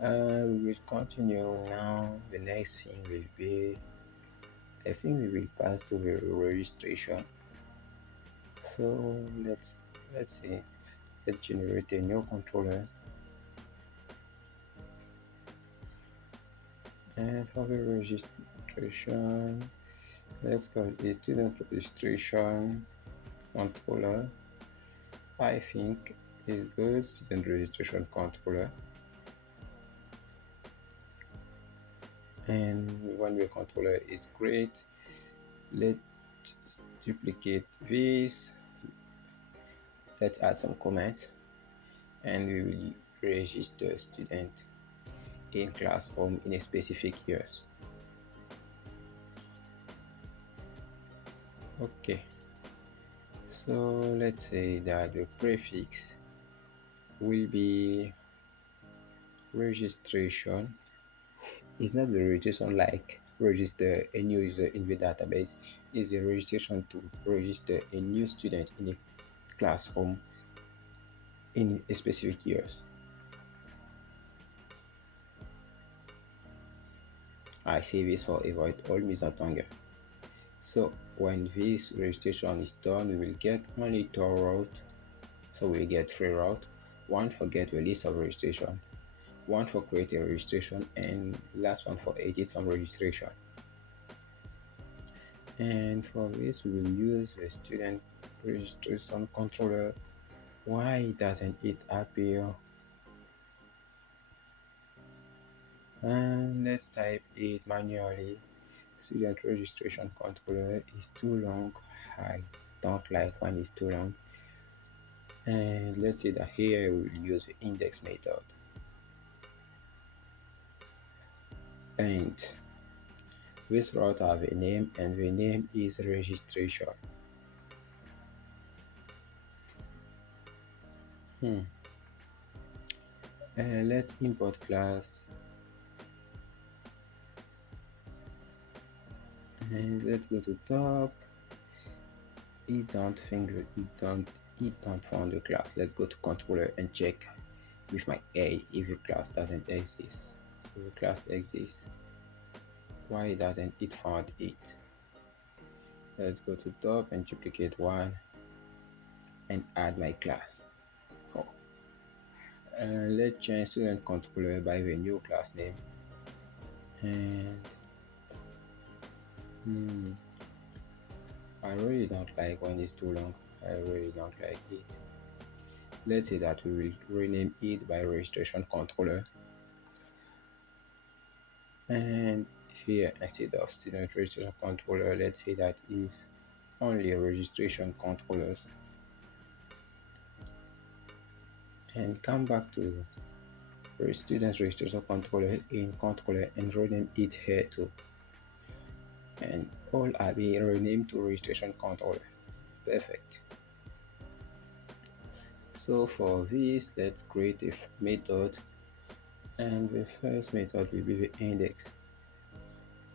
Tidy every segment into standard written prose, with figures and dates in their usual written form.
We will continue now. The next thing will be, I think we will pass to the registration. So let's see. Let's generate a new controller, and for the registration, let's call it student registration controller. I think is good. Student registration controller. And when the controller is great, let's duplicate this. Let's add some comments, and we will register student in classroom in a specific years. Okay, so let's say that the prefix will be registration. It's not the registration like register a new user in the database. It's a registration to register a new student in a classroom in a specific years. I say this for avoid all misunderstanding. So when this registration is done, we will get only two routes. So we get three routes. One for get the list of registration, one for create a registration, and last one for edit some registration. And for this, we will use the student registration controller. Why doesn't it appear? And let's type it manually. Student registration controller is too long. I don't like when it's too long. And let's say that here we will use the index method. And this route have a name, and the name is registration. And let's import class, and let's go to top. It don't find the class. Let's go to controller and check with my A if the class doesn't exist. So the class exists. Why doesn't it find it? Let's go to top and duplicate one and add my class. Let's change student controller by the new class name. And I really don't like when it's too long. I really don't like it. Let's say that we will rename it by registration controller. And here, instead of student registration controller, let's say that is only registration controllers. And come back to student registration controller in controller and rename it here too. And all are being renamed to registration controller. Perfect. So for this, let's create a method, and the first method will be the index,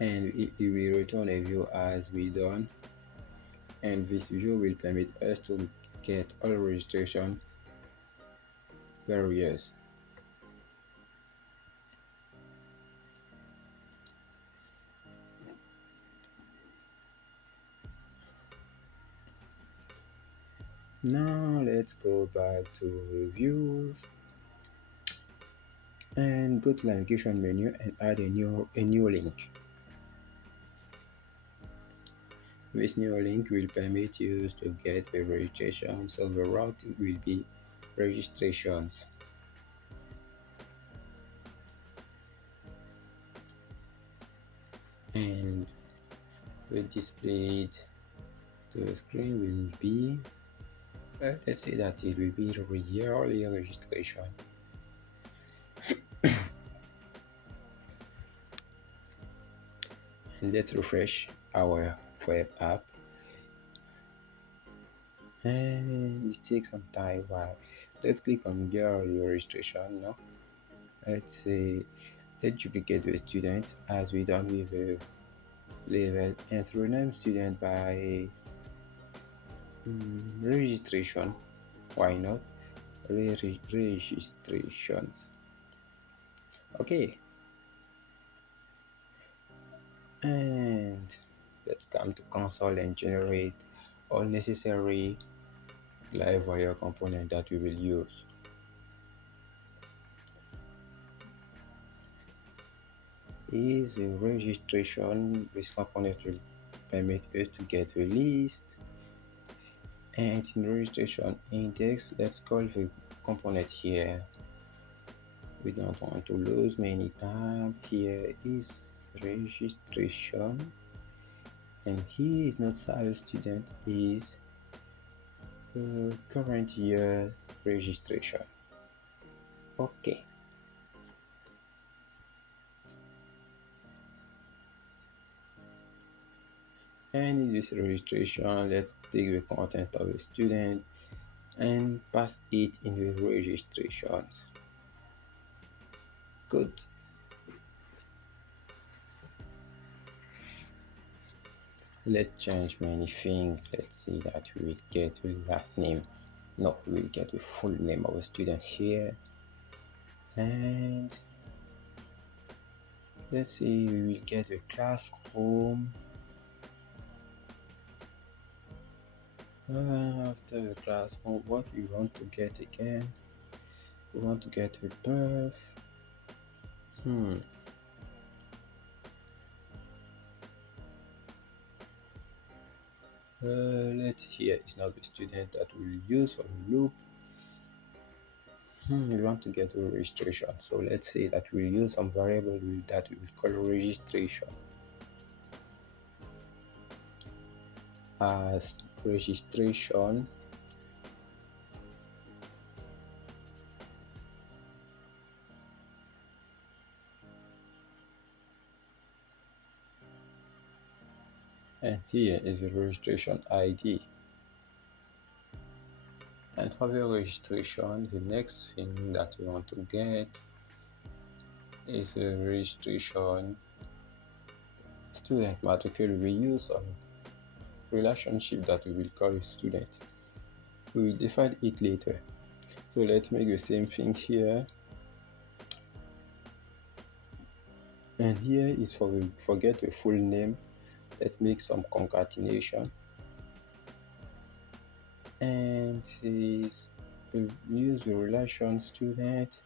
and it will return a view as we done, and this view will permit us to get all registration per years. Now let's go back to reviews and go to navigation menu and add a new link. This new link will permit you to get the registration, so the route will be registrations. And the displayed to the screen will be, let's say that it will be yearly registration. And let's refresh our web app, and it takes some time. Wow. Let's click on yearly registration now. Let's say let's duplicate the student as we done with the level, and rename student by registration. Why not registrations? Okay, and let's come to console and generate all necessary Livewire component that we will use. Is a registration. This component will permit us to get released, and in registration index, let's call the component here. We don't want to lose many time. Here is registration, and here is not service student, is current year registration. Okay, and in this registration, let's take the content of a student and pass it in the registrations. Good. Let's change many things. Let's see that we will get the last name. No, we will get the full name of a student here. And let's see, we will get a classroom. After the classroom, what we want to get again? We want to get a birth. Let's here is not the student that we will use for the loop. We want to get a registration, so let's say that we'll use some variable that we will call registration as registration. And here is the registration ID. And for the registration, the next thing that we want to get is a registration student matricule. We use some relationship that we will call student. We will define it later. So let's make the same thing here. And here is forget the full name. Let's make some concatenation. And we'll use the relation student,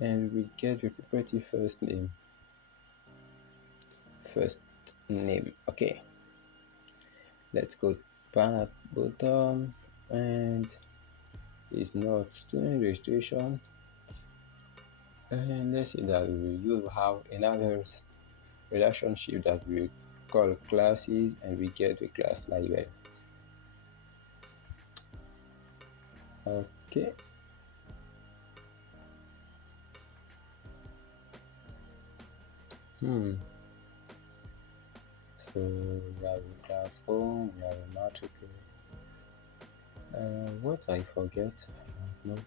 and we will get the property first name. Okay, let's go back bottom, and it's not student registration. And let's see that we will have another relationship that we call classes, and we get the class label. Okay, so we have a classroom, we have a matrix. What I forget, I don't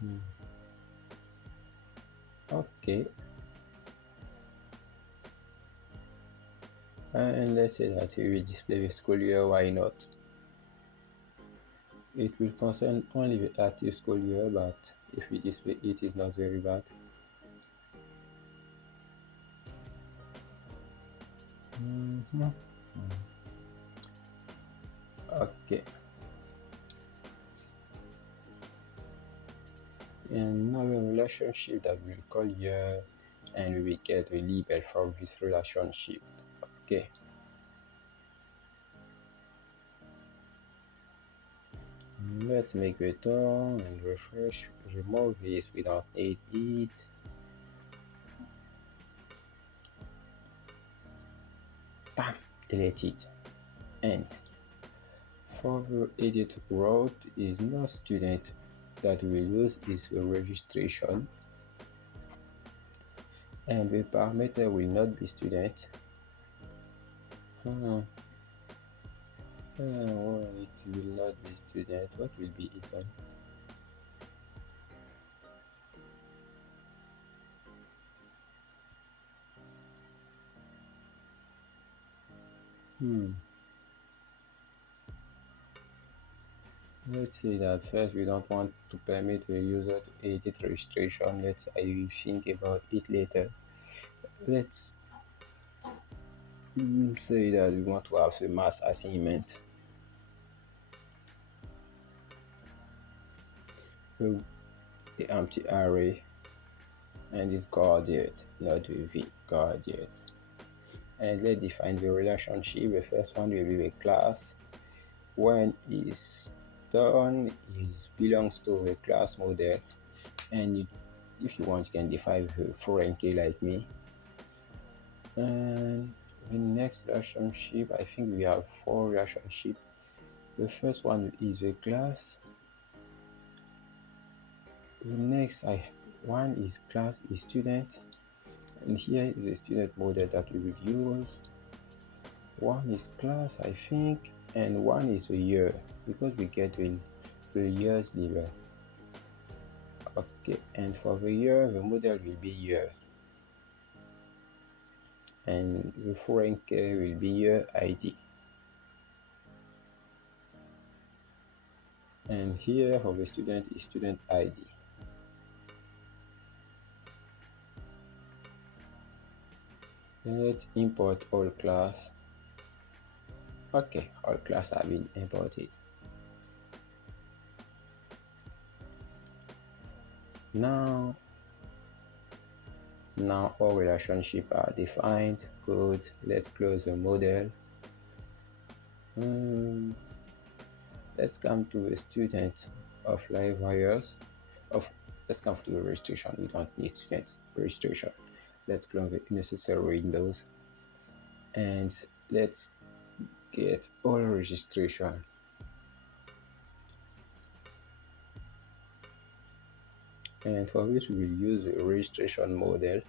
know. Okay, and let's say that we will display the school year. Why not? It will concern only the active school year, but if we display it, is not very bad. Okay, and now a relationship that we'll call year, and we will get a label from this relationship. Okay, let's make a turn and refresh. Remove this, we don't need it. Bam, delete it. And for the edit route is not student that we use, is a registration, and the parameter will not be student. Well, it will not be student. What will be it then? Let's say that first we don't want to permit the user to edit registration. I will think about it later. Let's say that we want to have a mass assignment. So the empty array and is guarded, not with v, guarded. And let's define the relationship. The first one will be the class. When is done, is belongs to the class model, and if you want, you can define the foreign key like me. And the next relationship, I think we have 4 relationships. The first one is the class. The next one is class is student, and here is the student model that we will use. One is class, I think, and one is a year, because we get the years label. Okay, and for the year, the model will be year, and the foreign key will be year ID. And here for the student is student ID. Let's import all class. Okay, all class have been imported. Now all relationships are defined. Good. Let's close the model. Let's come to the student of Livewires. Let's come to the registration. We don't need student registration. Let's close the necessary windows and let's get all registration. And for this we will use the registration model,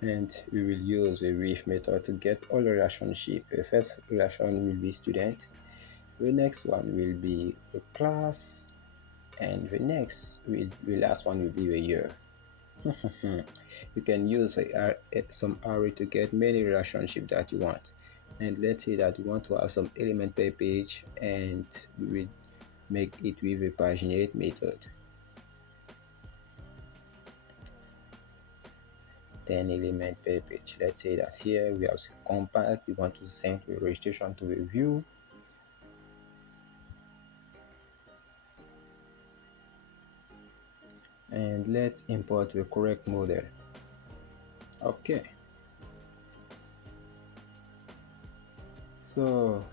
and we will use the with method to get all relationship. The first relation will be student, the next one will be a class, and the last one will be the year. You can use some array to get many relationships that you want. And let's say that you want to have some element per page, and we will make it with a paginate method. 10 element per page. Let's say that here we have compact. We want to send the registration to the view. And let's import the correct model. Okay. So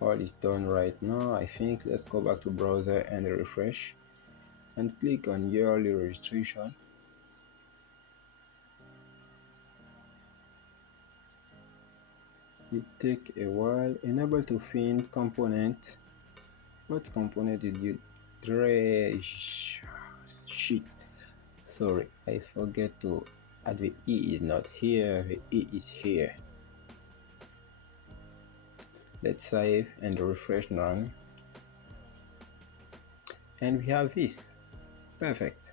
all is done right now. I think let's go back to browser and refresh and click on yearly registration. It take a while. Enable to find component. What component did you shit? Sorry, I forget to add the E is not here, the E is here. Let's save and refresh now. And we have this. Perfect.